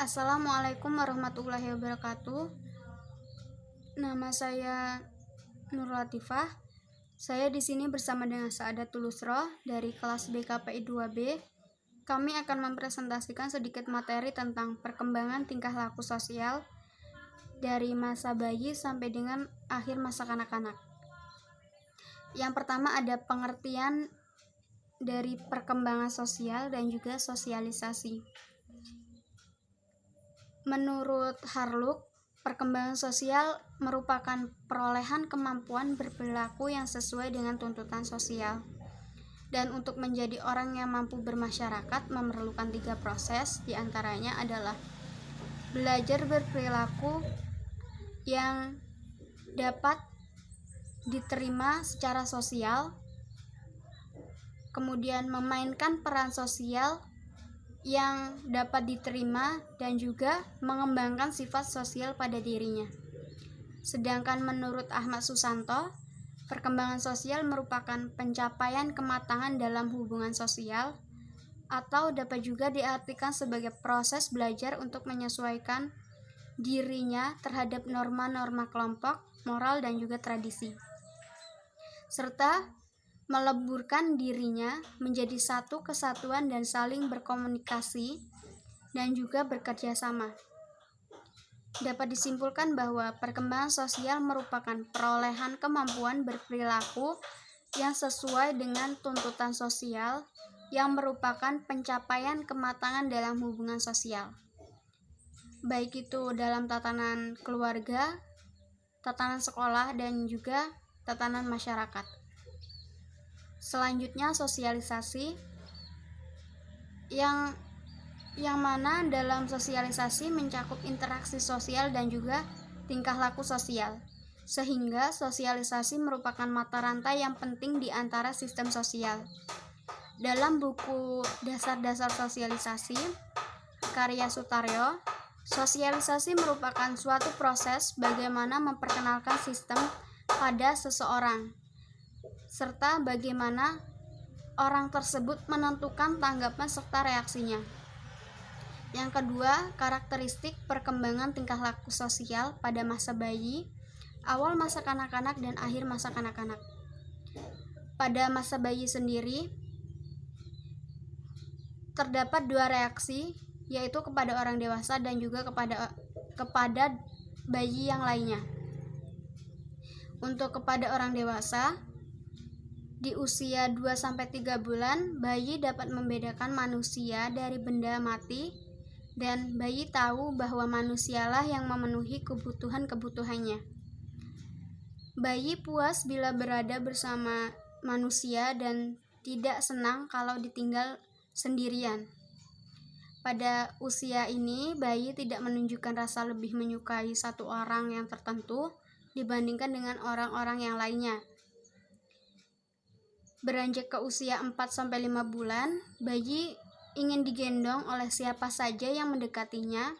Assalamualaikum warahmatullahi wabarakatuh. Nama saya Nur Latifah. Saya di sini bersama dengan Saadatul Lusroh dari kelas BKPI 2B. Kami akan mempresentasikan sedikit materi tentang perkembangan tingkah laku sosial dari masa bayi sampai dengan akhir masa kanak-kanak. Yang pertama ada pengertian dari perkembangan sosial dan juga sosialisasi. Menurut Harlock, perkembangan sosial merupakan perolehan kemampuan berperilaku yang sesuai dengan tuntutan sosial. Dan untuk menjadi orang yang mampu bermasyarakat memerlukan 3 proses, diantaranya adalah belajar berperilaku yang dapat diterima secara sosial, kemudian memainkan peran sosial yang dapat diterima dan juga mengembangkan sifat sosial pada dirinya. Sedangkan menurut Ahmad Susanto, perkembangan sosial merupakan pencapaian kematangan dalam hubungan sosial atau dapat juga diartikan sebagai proses belajar untuk menyesuaikan dirinya terhadap norma-norma kelompok, moral dan juga tradisi, serta meleburkan dirinya menjadi satu kesatuan dan saling berkomunikasi dan juga bekerja sama. Dapat disimpulkan bahwa perkembangan sosial merupakan perolehan kemampuan berperilaku yang sesuai dengan tuntutan sosial yang merupakan pencapaian kematangan dalam hubungan sosial, baik itu dalam tatanan keluarga, tatanan sekolah, dan juga tatanan masyarakat. Selanjutnya sosialisasi, yang mana dalam sosialisasi mencakup interaksi sosial dan juga tingkah laku sosial, sehingga sosialisasi merupakan mata rantai yang penting di antara sistem sosial. Dalam buku Dasar-Dasar Sosialisasi karya Sutaryo, sosialisasi merupakan suatu proses bagaimana memperkenalkan sistem pada seseorang, serta bagaimana orang tersebut menentukan tanggapan serta reaksinya. Yang kedua, karakteristik perkembangan tingkah laku sosial pada masa bayi, awal masa kanak-kanak, dan akhir masa kanak-kanak. Pada masa bayi sendiri, terdapat 2 reaksi, yaitu kepada orang dewasa dan juga kepada bayi yang lainnya. Untuk kepada orang dewasa, di usia 2-3 bulan, bayi dapat membedakan manusia dari benda mati, dan bayi tahu bahwa manusialah yang memenuhi kebutuhan-kebutuhannya. Bayi puas bila berada bersama manusia dan tidak senang kalau ditinggal sendirian. Pada usia ini, bayi tidak menunjukkan rasa lebih menyukai satu orang yang tertentu dibandingkan dengan orang-orang yang lainnya. Beranjak ke usia 4-5 bulan, bayi ingin digendong oleh siapa saja yang mendekatinya,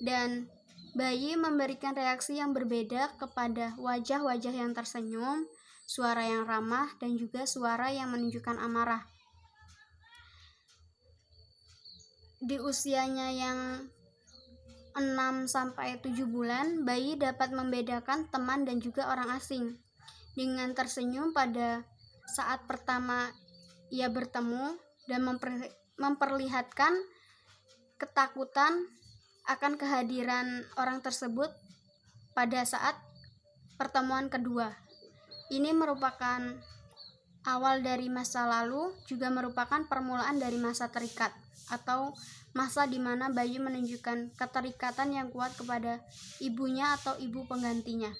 dan bayi memberikan reaksi yang berbeda kepada wajah-wajah yang tersenyum, suara yang ramah, dan juga suara yang menunjukkan amarah. Di usianya yang 6-7 bulan, bayi dapat membedakan teman dan juga orang asing dengan tersenyum pada saat pertama ia bertemu dan memperlihatkan ketakutan akan kehadiran orang tersebut pada saat pertemuan kedua. Ini merupakan awal dari masa lalu, juga merupakan permulaan dari masa terikat atau masa di mana bayi menunjukkan keterikatan yang kuat kepada ibunya atau ibu penggantinya.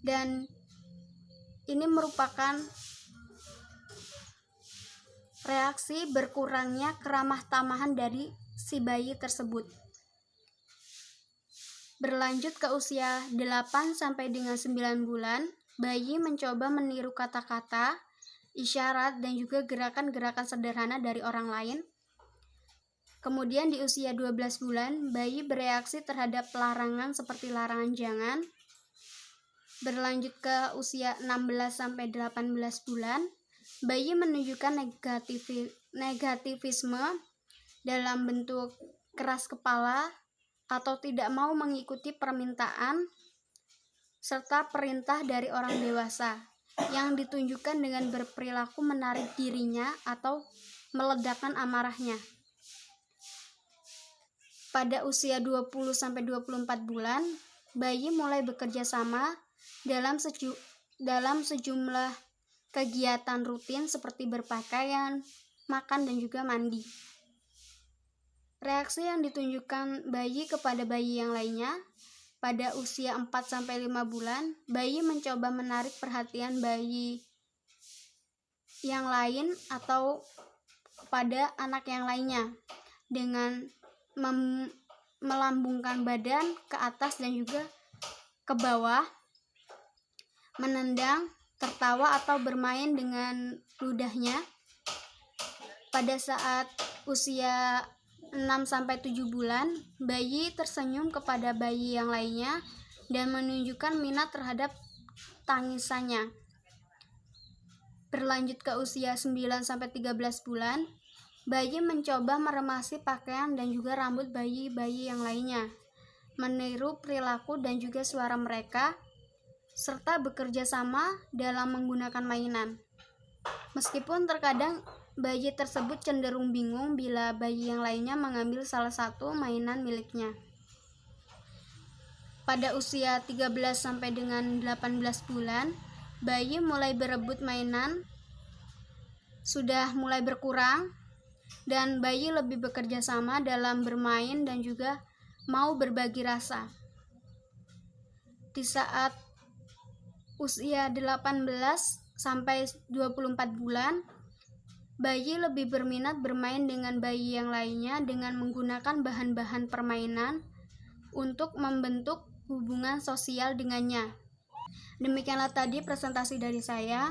Dan ini merupakan reaksi berkurangnya keramah tamahan dari si bayi tersebut. Berlanjut ke usia 8 sampai dengan 9 bulan, bayi mencoba meniru kata-kata, isyarat, dan juga gerakan-gerakan sederhana dari orang lain. Kemudian di usia 12 bulan, bayi bereaksi terhadap larangan seperti larangan jangan. Berlanjut ke usia 16-18 bulan, bayi menunjukkan negativisme dalam bentuk keras kepala, atau tidak mau mengikuti permintaan serta perintah dari orang dewasa, yang ditunjukkan dengan berperilaku menarik dirinya atau meledakkan amarahnya. Pada usia 20-24 bulan, bayi mulai bekerja sama dalam sejumlah kegiatan rutin seperti berpakaian, makan, dan juga mandi. Reaksi yang ditunjukkan bayi kepada bayi yang lainnya. Pada usia 4-5 bulan, bayi mencoba menarik perhatian bayi yang lain atau kepada anak yang lainnya dengan melambungkan badan ke atas dan juga ke bawah, menendang, tertawa, atau bermain dengan ludahnya. Pada saat usia 6-7 bulan, bayi tersenyum kepada bayi yang lainnya dan menunjukkan minat terhadap tangisannya. Berlanjut ke usia 9-13 bulan, bayi mencoba meremasi pakaian dan juga rambut bayi-bayi yang lainnya, meniru perilaku dan juga suara mereka, serta bekerja sama dalam menggunakan mainan. Meskipun terkadang bayi tersebut cenderung bingung bila bayi yang lainnya mengambil salah satu mainan miliknya. Pada usia 13-18 bulan, bayi mulai berebut mainan, sudah mulai berkurang, dan bayi lebih bekerja sama dalam bermain dan juga mau berbagi rasa. Di saat usia 18-24 bulan, bayi lebih berminat bermain dengan bayi yang lainnya dengan menggunakan bahan-bahan permainan untuk membentuk hubungan sosial dengannya. Demikianlah tadi presentasi dari saya.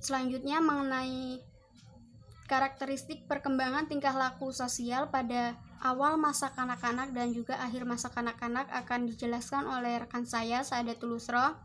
Selanjutnya mengenai karakteristik perkembangan tingkah laku sosial pada awal masa kanak-kanak dan juga akhir masa kanak-kanak akan dijelaskan oleh rekan saya, Saadatul Usra.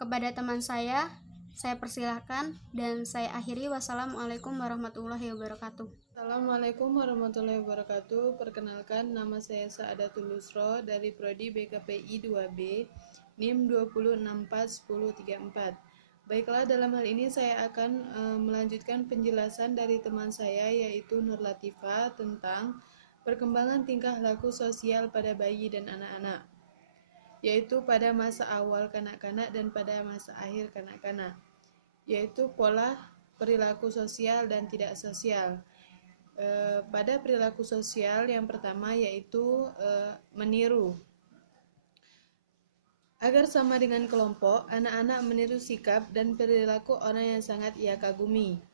Kepada teman saya persilahkan dan saya akhiri. Wassalamualaikum warahmatullahi wabarakatuh. Assalamualaikum warahmatullahi wabarakatuh. Perkenalkan, nama saya Saadatul Usra dari Prodi BKPI 2B, NIM 2064104. Baiklah, dalam hal ini saya akan melanjutkan penjelasan dari teman saya yaitu Nur Latifah tentang perkembangan tingkah laku sosial pada bayi dan anak-anak, yaitu pada masa awal kanak-kanak dan pada masa akhir kanak-kanak, yaitu pola perilaku sosial dan tidak sosial. Pada perilaku sosial yang pertama yaitu meniru. Agar sama dengan kelompok, anak-anak meniru sikap dan perilaku orang yang sangat ia kagumi.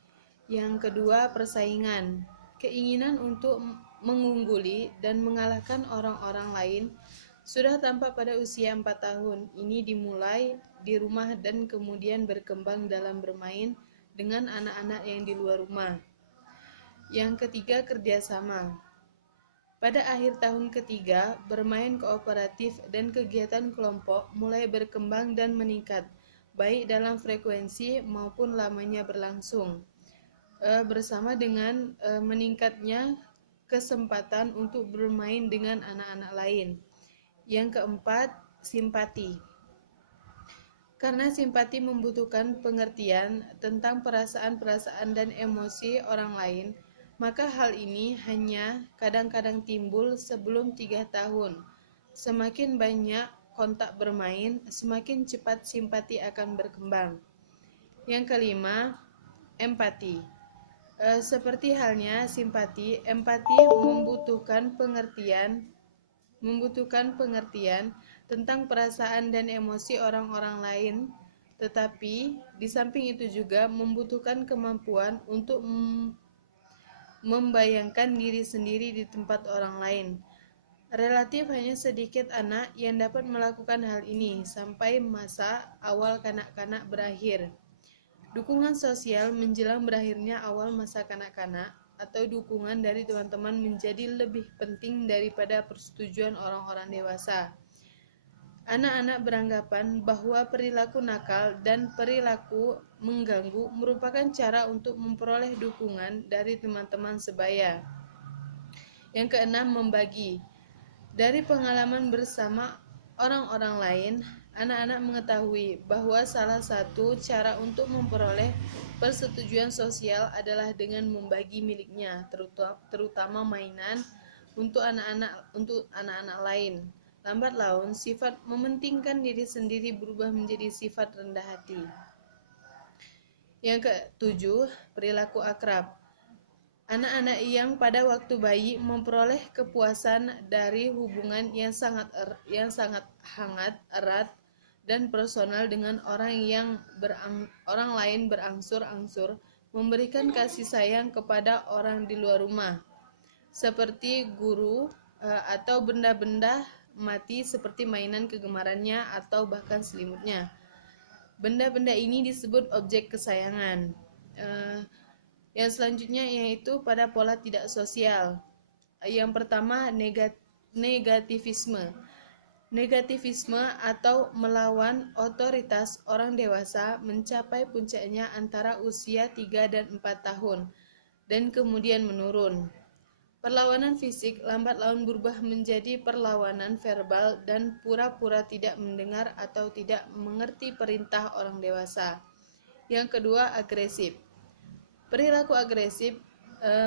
Yang kedua, persaingan. Keinginan untuk mengungguli dan mengalahkan orang-orang lain sudah tampak pada usia 4 tahun. Ini dimulai di rumah dan kemudian berkembang dalam bermain dengan anak-anak yang di luar rumah. Yang ketiga, kerjasama. Pada akhir tahun ketiga, bermain kooperatif dan kegiatan kelompok mulai berkembang dan meningkat, baik dalam frekuensi maupun lamanya berlangsung, bersama dengan meningkatnya kesempatan untuk bermain dengan anak-anak lain. Yang keempat, simpati. Karena simpati membutuhkan pengertian tentang perasaan-perasaan dan emosi orang lain, maka hal ini hanya kadang-kadang timbul sebelum 3 tahun. Semakin banyak kontak bermain, semakin cepat simpati akan berkembang. Yang kelima, empati. Seperti halnya simpati, empati membutuhkan pengertian tentang perasaan dan emosi orang-orang lain, tetapi di samping itu juga membutuhkan kemampuan untuk membayangkan diri sendiri di tempat orang lain. Relatif hanya sedikit anak yang dapat melakukan hal ini sampai masa awal kanak-kanak berakhir. Dukungan sosial menjelang berakhirnya awal masa kanak-kanak atau dukungan dari teman-teman menjadi lebih penting daripada persetujuan orang-orang dewasa. Anak-anak beranggapan bahwa perilaku nakal dan perilaku mengganggu merupakan cara untuk memperoleh dukungan dari teman-teman sebaya. Yang keenam, membagi. Dari pengalaman bersama orang-orang lain, anak-anak mengetahui bahwa salah satu cara untuk memperoleh persetujuan sosial adalah dengan membagi miliknya, terutama mainan untuk anak-anak lain. Lambat laun, sifat mementingkan diri sendiri berubah menjadi sifat rendah hati. Yang ketujuh, perilaku akrab. Anak-anak yang pada waktu bayi memperoleh kepuasan dari hubungan yang sangat hangat, erat, dan personal dengan orang lain berangsur-angsur memberikan kasih sayang kepada orang di luar rumah, seperti guru atau benda-benda mati seperti mainan kegemarannya atau bahkan selimutnya. Benda-benda ini disebut objek kesayangan. Yang selanjutnya yaitu pada pola tidak sosial. Yang pertama, negativisme. Negativisme atau melawan otoritas orang dewasa mencapai puncaknya antara usia 3 dan 4 tahun dan kemudian menurun. Perlawanan fisik lambat laun berubah menjadi perlawanan verbal dan pura-pura tidak mendengar atau tidak mengerti perintah orang dewasa. Yang kedua, agresif. Perilaku agresif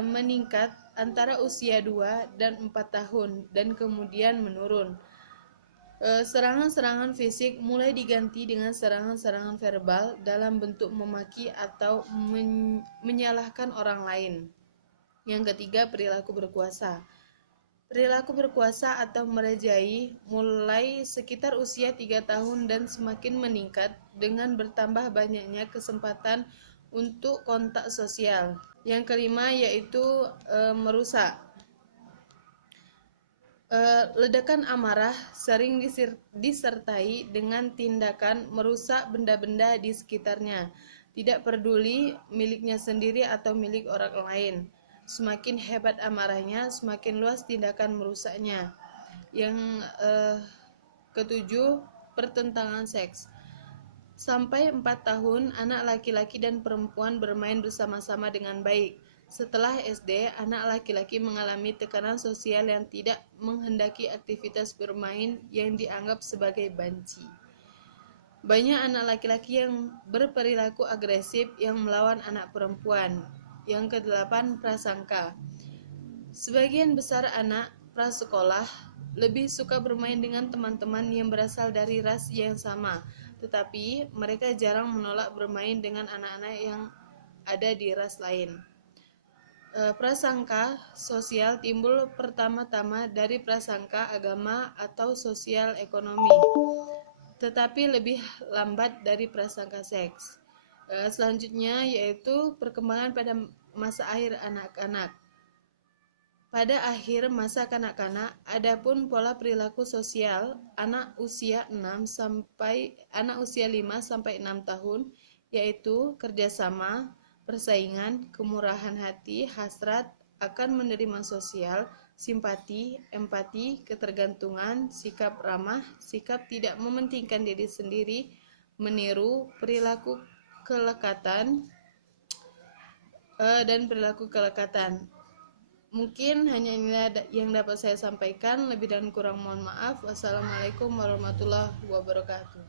meningkat antara usia 2 dan 4 tahun dan kemudian menurun. Serangan-serangan fisik mulai diganti dengan serangan-serangan verbal dalam bentuk memaki atau menyalahkan orang lain. Yang ketiga, perilaku berkuasa. Perilaku berkuasa atau merajai mulai sekitar usia 3 tahun dan semakin meningkat dengan bertambah banyaknya kesempatan untuk kontak sosial. Yang kelima yaitu merusak. Ledakan amarah sering disertai dengan tindakan merusak benda-benda di sekitarnya, tidak peduli miliknya sendiri atau milik orang lain. Semakin hebat amarahnya, semakin luas tindakan merusaknya. Yang ketujuh, pertentangan seks. Sampai 4 tahun, anak laki-laki dan perempuan bermain bersama-sama dengan baik. Setelah SD, anak laki-laki mengalami tekanan sosial yang tidak menghendaki aktivitas bermain yang dianggap sebagai banci. Banyak anak laki-laki yang berperilaku agresif yang melawan anak perempuan. Yang kedelapan, prasangka. Sebagian besar anak prasekolah lebih suka bermain dengan teman-teman yang berasal dari ras yang sama, tetapi mereka jarang menolak bermain dengan anak-anak yang ada di ras lain. Prasangka sosial timbul pertama-tama dari prasangka agama atau sosial ekonomi, tetapi lebih lambat dari prasangka seks. Selanjutnya yaitu perkembangan pada masa akhir anak-anak. Pada akhir masa kanak-kanak, adapun pola perilaku sosial anak usia 5 sampai 6 tahun yaitu kerjasama, persaingan, kemurahan hati, hasrat akan menerima sosial, simpati, empati, ketergantungan, sikap ramah, sikap tidak mementingkan diri sendiri, meniru, perilaku kelekatan dan perilaku kelekatan. Mungkin hanya inilah yang dapat saya sampaikan. Lebih dan kurang mohon maaf. Wassalamualaikum warahmatullahi wabarakatuh.